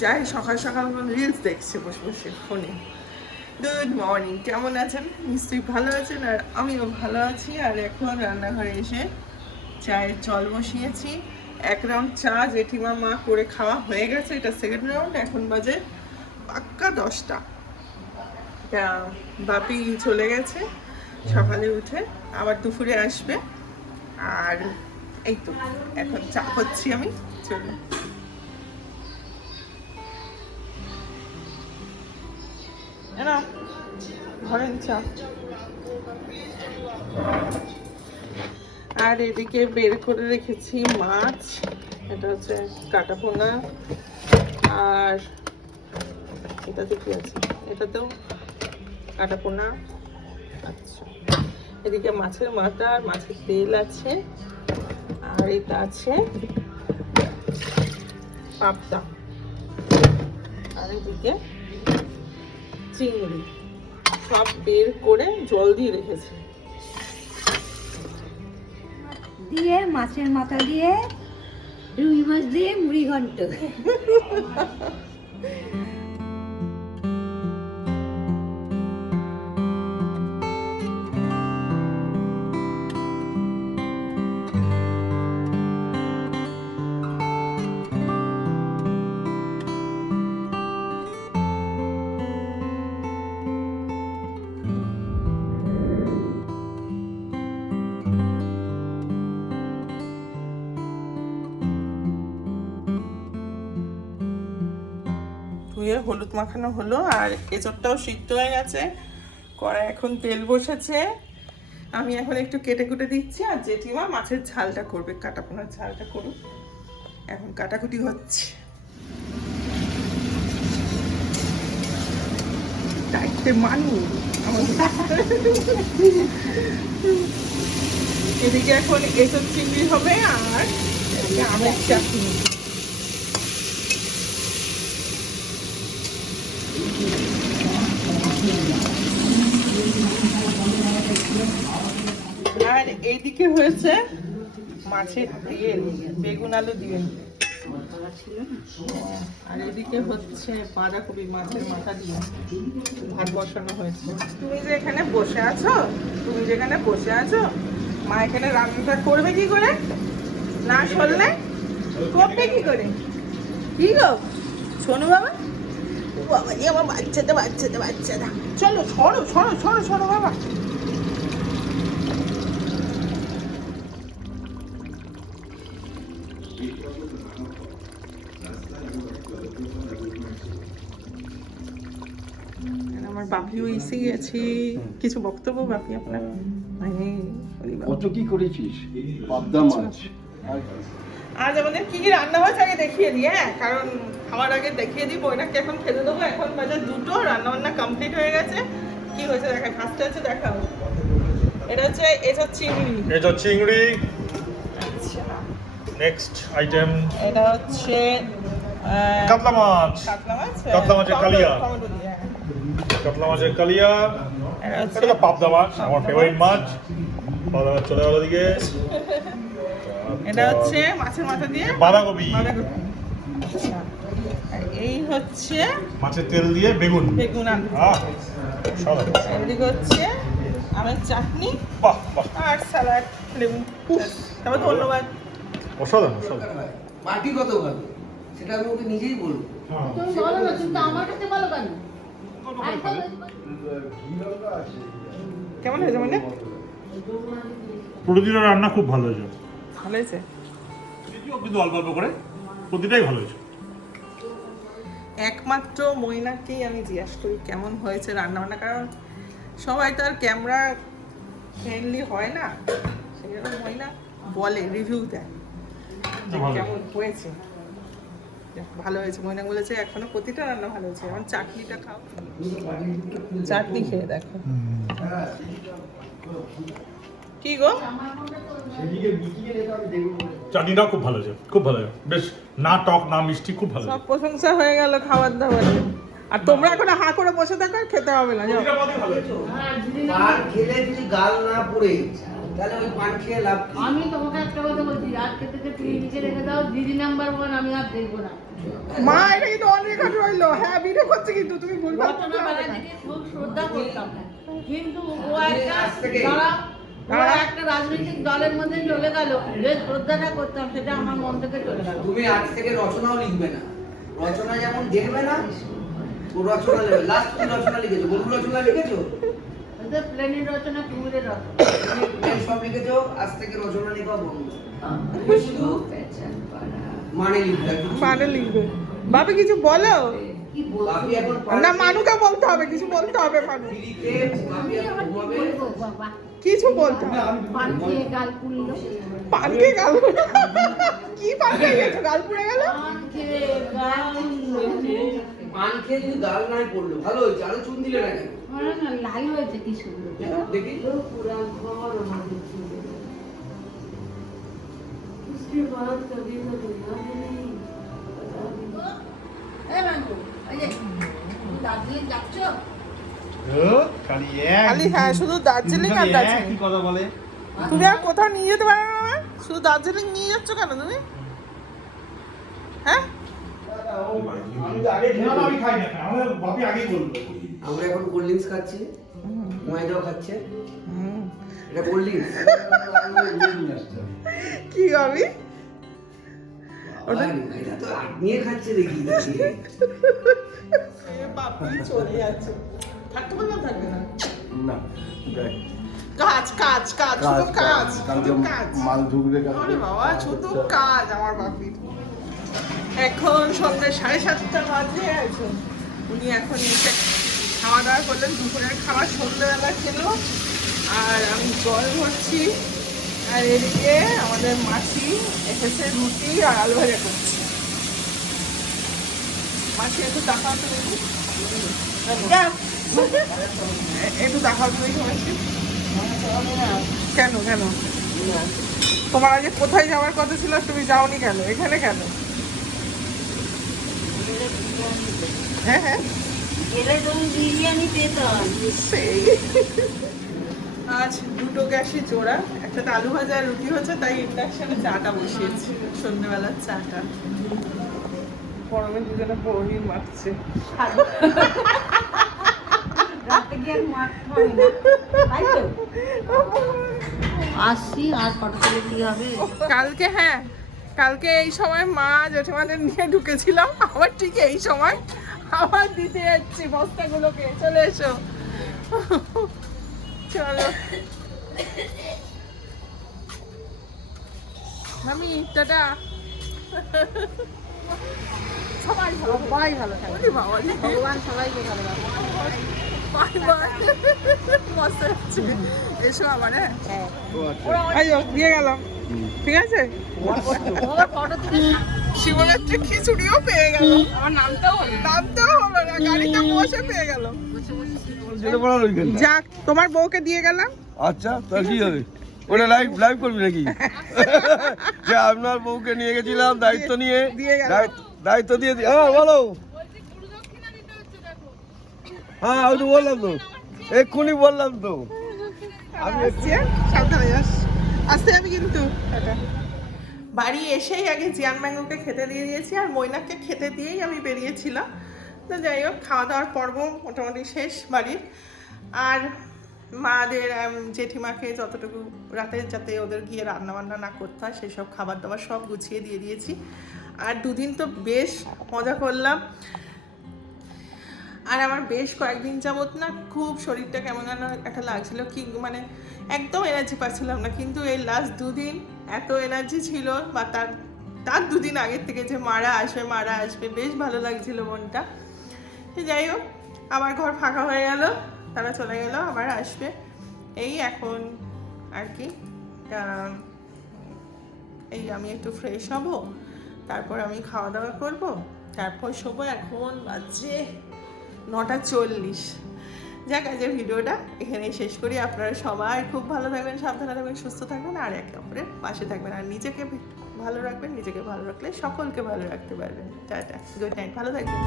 যাই সকাল সকাল রিলস দেখছে বসে বসে ফোনে। গুড মর্নিং, কেমন আছেন? নিশ্চয়ই ভালো আছেন, আর আমিও ভালো আছি। আর এখন রান্নাঘরে এসে চায়ের জল বসিয়েছি। 1 রাউন্ড চা জেঠিমা মা করে খাওয়া হয়ে গেছে, এটা সেকেন্ড রাউন্ড। এখন বাজে পাক্কা 10টা। তা বাপি চলে গেছে সকালে উঠে, আবার দুপুরে আসবে। আর এই তো এখন চা করছি আমি। চলুন। ধরেন চা। আর এদিকে বের করে রেখেছি মাছ, এটা হচ্ছে কাটাপোনা। আর এটাতে কি আছে? এটাতেও কাটাপোনা। আচ্ছা, এদিকে মাছের মাথা আর মাছের তেল আছে। আর এটা আছে পাবদা। আর এদিকে চিংড়ি, সব বের করে জল দিয়ে রেখেছি। দিয়ে মাছের মাথা দিয়ে রুই মাছ দিয়ে মুড়ি ঘন্ট। ধুয়ে হলুদ মাখানো হলো, আর এঁচড়টাও সিদ্ধ হয়ে গেছে। কড়াই এখন তেল বসেছে, আমি এখন একটু কেটে কুটে দিচ্ছি। আর জেঠিমা মাছের ঝালটা করবে, কাটাপোনার ঝালটা করুক। এখন কাটাকুটি হচ্ছে। দায়িত্বে মানু এদিকে এখন এঁচড় চিংড়ি হবে, আর এদিকে আমের চাটনি। আর এইদিকে হয়েছে মাছের তেল বেগুন আলু দিয়ে। আর এদিকে হচ্ছে বাঁধাকপি মাছের মাথা দিয়ে ভাত বসানো হয়েছে। তুমি যেখানে বসে আছো, মা এখানে রান্নাটা করবে কি করে? না শুনলে করবে কি করে? কি গো শোনো বাবা, বাবা যে আমার বাচ্চাটা চলো সরো বাবা। আমার বাপিও এসে গেছে। কিছু বক্তব্য বাপি আপনার? কত কি করেছিস? পাবদা মাছ। আজ আমাদের কি কি রান্না হয়েছে আগে দেখিয়ে দিই। হ্যাঁ, কারণ খাওয়ার আগে দেখিয়ে দিই, বইনাকে এখন খেতে দেবো। এখন বাজে 2টো, রান্না বান্না কমপ্লিট হয়ে গেছে। কি হয়েছে দেখা, ফার্স্টে আছে দেখাও। এটা হচ্ছে এঁচড় চিংড়ি। আচ্ছা, নেক্সট আইটেম এটা হচ্ছে কাতলা মাছ। কাতলা মাছের কালিয়া। টমেটো দিয়ে, হ্যাঁ। কাতলা মাছের কালিয়া। এটা হচ্ছে এটা পাবদা মাছ, আমার ফেভারিট মাছ। পাবদা মাছ চলে গেল দিকে। এটা হচ্ছে মাছের মাথা দিয়ে বাঁধাকপি। আচ্ছা, আর এই হচ্ছে মাছের তেল দিয়ে বেগুন আলু। সাধারণ। এদিকে হচ্ছে আমের চাটনি বাহ বাহ, আর স্যালাড, লেবু। তারপর ধন্যবাদ। অসাধারণ। মাটি কত ভালো সেটা আমি ওকে নিজেই বলবো। তুমি বলো না, তুমি তো আমার কাছে বলো কেন? কেমন হয়েছে মানে? প্রতিটা রান্না খুব ভালো হয়েছে, ভালো হয়েছে। কিন্তু অল্প অল্প করে প্রতিটাই ভালো হয়েছে। একমাত্র মইনাকেই আমি জিজ্ঞাসা করি কেমন হয়েছে রান্না বান্না, কারণ সবাই তো আর ক্যামেরা ফ্রেন্ডলি হয় না। সেই জন্য মইনা বলে, রিভিউ দেয় যে কেমন হয়েছে। ভালো হয়েছে, মইনা বলেছে এখনো প্রতিটা রান্না ভালো হয়েছে। এখন চাটনিটা খাও, চাটনি খেয়ে দেখো। কি গো? চাটনিটাও খুব ভালো হয়েছে, খুব ভালো হয়েছে। বেশ না টক না মিষ্টি, খুব ভালো সব হয়েছে। প্রশংসা হয়ে গেল খাবার দাবারে। আর তোমরা এখন হাঁ করে বসে থাকো, আর খেতে হবে না। যাও। আর খেলে যদি গাল না পড়ে তাহলে ওই পান খেয়ে লাভ কি? আমি তোমাকে একটা কথা বলছি, আজকে থেকে তুমি লিখে রেখে দাও, দিদি নাম্বার 1 আমি আর দেখবো না। মা এটা কিন্তু অন রেকর্ড রইলো। হ্যাঁ ভিডিও করছে কিন্তু তুমি ভুলভাল রচনা ব্যানার্জিকে খুব শ্রদ্ধা করতাম, কিন্তু ও একটা আজ থেকে? একটা রাজনৈতিক দলের মধ্যে চলে গেল, যে শ্রদ্ধাটা করতাম সেটা আমার মন থেকে চলে গেল। তুমি আজ থেকে রচনাও লিখবে না। রচনা যেমন দেখবে না, ও রচনা লিখবে। লাস্ট কি রচনা লিখেছো? বন্ধু রচনা লিখেছো? ওদের প্লেনের রচনা, কুমুরের রচনা। তুমি সব লিখেছো, আজ থেকে রচনা লেখা বন্ধ। তুমি শুধু মানে লিখবে। আর কিছু মানে লিখবে। বাপি কিছু বলো। কি বলবো? বাপি এখন না মানুকে বলতে হবে, কিছু বলতে হবে মানু। ফ্রিতে বাপি এখন আমি ঘুমাবে। বলবো বাবা, কিছু বলতে হবে। পান খেয়ে গাল পুড়লো, পানকে গাল কি পান খেয়ে গেছো গাল পুড়ে গেল? পান খেয়ে গাল পুড়লো। পান খেয়ে যদি গাল নাই পড়লো, ভালো হয়েছে। আরো চুন দিলে না কেন? আরে না, লাল হয়েছে কি সুন্দর। দেখি। पूरा घर हमारे चूल्हे में। उसके बाद कभी कभी याद नहीं पता नहीं। ए बांगो, अरे दार्जिलिंग যাচ্ছো? খালি হ্যাঁ শুধু দার্জিলিং আর দার্জিলিং। কথা বলে তুমি আর কোথাও নিয়ে যেতে পারো না আমায়? শুধু দার্জিলিং নিয়ে যাচ্ছ কেন তুমি? হ্যাঁ আমি খাই না, আমাদের বাপি আগেই বললো। আমরা এখন কোল্ড ড্রিঙ্কস খাচ্ছি, ময়দাও খাচ্ছে। এটা কোল্ড ড্রিঙ্কস। কি হবে? এটা তো নিয়ে খাচ্ছে দেখি। বাপি চলে যাচ্ছে। থাকতে বললাম থাকবে না। না দেখ কাজ কাজ কাজ শুধু কাজ কালকে শুধু কাজ। মাল ঢুকবে আরে বাবা শুধু কাজ আমার বাপির। এখন সন্ধ্যে 7:30 বাজে আছে। উনি এখন এসে খাওয়া দাওয়া করলেন, দুপুরের খাবার সন্ধ্যেবেলা খেলো। আর আমি জল ভরছি, আর এদিকে আমাদের মাছি এসেছে রুটি আর আলু ভাজা করছি। মাছি একটু দেখাও তো দেখি, একটু দেখাও তো দেখি মাছি। কেন কেন তোমার আগে কোথায় যাওয়ার কথা ছিল, তুমি যাওনি কেন? এখানে কেন? হ্যাঁ হ্যাঁ গেলে তুমি বিরিয়ানি পেতাম। সেই আজ দুটো গ্যাসে জোড়া, একটা আলু ভাজা আর রুটি হচ্ছে, তাই ইন্ডাকশনে চাটা বসিয়েছি, সন্ধ্যেবেলার চাটা। গরমে দুজনে পনির মাখছে। রাতে গিয়ে আর মারতে হবে না, তাই তো? আসছি আর ফটো তুলে কি হবে? কালকে হ্যাঁ কালকে এই সময় মা জেঠিমাদের নিয়ে ঢুকেছিলাম, আবার ঠিক এই সময় আবার দিতে যাচ্ছি বস্তাগুলোকে। চলে এসো চলো মামি, টাটা। সবাই ভালো থাকে। ভগবান সবাইকে ভালোবাসে। Bye bye. মস্ত হচ্ছে। এসো আবার। হ্যাঁ আইও দিয়ে গেলাম। ঠিক আছে ওর ফটো তুলে শিবরাত্রি খিচুড়িও পেয়ে গেল। আমার নামটাও হলো না, গাড়িতে বসে পেয়ে গেল। যেতে পারার ওইখানে যাক তোমার বউকে দিয়ে গেলাম। আচ্ছা তার কি হবে? ওটা লাইভ করবি নাকি? যে আপনার বউকে নিয়ে গেছিলাম দায়িত্ব নিয়ে, দিয়ে গেলাম। দায়িত্ব দিয়ে হ্যাঁ বলো। হ্যাঁ আমি তো বললাম তো, এক্ষুনি বললাম তো। আমি আসছি, সাবধানে যাস। আসতে আমি কিন্তু বাড়ি এসেই আগে জিয়ান ম্যাঙ্গোকে খেতে দিয়ে দিয়েছি, আর মৈনাককে খেতে দিয়েই আমি বেরিয়েছিলাম। তো যাই হোক, খাওয়া দাওয়ার পর্ব মোটামুটি শেষ বাড়ির। আর মাদের জেঠিমাকে যতটুকু রাতে যাতে ওদের গিয়ে রান্না বান্না না করতে হয় সেসব খাবার দাবার সব গুছিয়ে দিয়ে দিয়েছি। আর দুদিন তো বেশ মজা করলাম। আর আমার বেশ কয়েকদিন যাবত না খুব শরীরটা কেমন যেন একটা লাগছিল, কি মানে একদম এনার্জি পাচ্ছিলাম না। কিন্তু এই লাস্ট দুদিন এত এনার্জি ছিল, বা তার দুদিন আগের থেকে যে মারা আসবে বেশ ভালো লাগছিল মনটা। যাই হোক, আমার ঘর ফাঁকা হয়ে গেল, তারা চলে গেল, আবার আসবে। এই এখন আর কি এই আমি একটু ফ্রেশ হব, তারপর আমি খাওয়া দাওয়া করব, তারপর শোবো। এখন বাজে 9:40। যাক, আজকের ভিডিওটা এখানেই শেষ করি। আপনারা সবাই খুব ভালো থাকবেন, সাবধানে থাকবেন, সুস্থ থাকবেন, আর একে অপরের পাশে থাকবেন। আর নিজেকে ভালো রাখবেন, নিজেকে ভালো রাখলে সকলকে ভালো রাখতে পারবেন। টাটা, গুড নাইট, ভালো থাকবেন।